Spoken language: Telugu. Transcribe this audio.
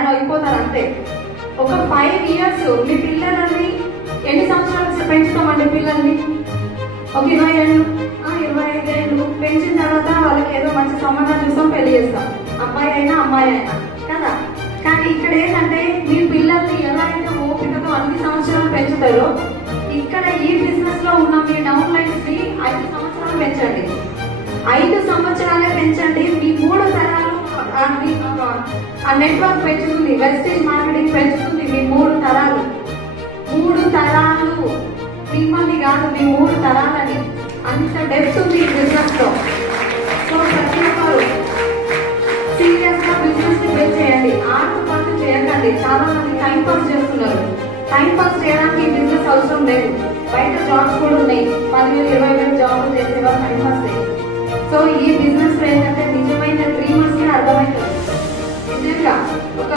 ల్యాండ్ అయిపోతారు అంతే. ఒక 5 years మీ పిల్లలని ఎన్ని సంవత్సరాలు పెంచుతామండి పిల్లల్ని? ఒక 20 ఏళ్ళు 25 ఏళ్ళు పెంచిన తర్వాత వాళ్ళకి ఏదో మంచి సంబంధం చూస్తాం, పెళ్లి చేస్తాం, అబ్బాయి అయినా అమ్మాయి అయినా కదా. కానీ ఇక్కడ ఏంటంటే మీ పిల్లల్ని ఎలా అయితే ఓపికతో అన్ని సంవత్సరాలు పెంచుతారో, ఇక్కడ ఈ బిజినెస్ లో ఉన్న మీ డౌన్ లైన్స్ ని 5 సంవత్సరాలు పెంచండి. 5 సంవత్సరాలే పెంచండి. మీ 3 తరాలు ఆ నెట్వర్క్ పెంచుతుంది, వెస్టేజ్ మార్కెటింగ్ పెంచుతుంది. మీ 3 తరాలు మిమ్మల్ని కాదు, మీ 3 తరాలని. అంత డెప్త్ ఉంది ఈ బిజినెస్ లో. సో ప్రతి ఒక్కరు సీరియస్ గా బిజినెస్ ని బిల్డ్ చేయండి. ఆటలు పాటు చేయకండి. చాలా మంది టైం పాస్ చేస్తున్నారు. టైం పాస్ చేయడానికి ఈ బిజినెస్ అవసరం లేదు. బయట జాబ్స్ కూడా ఉన్నాయి, 10,000 20,000 జాబ్లు చేసేవాళ్ళు టైం పాస్ లేదు. సో ఈ బిజినెస్ లో ఏంటంటే నిజమైన డ్రీమర్స్ కి అర్థమవుతుంది నిజంగా.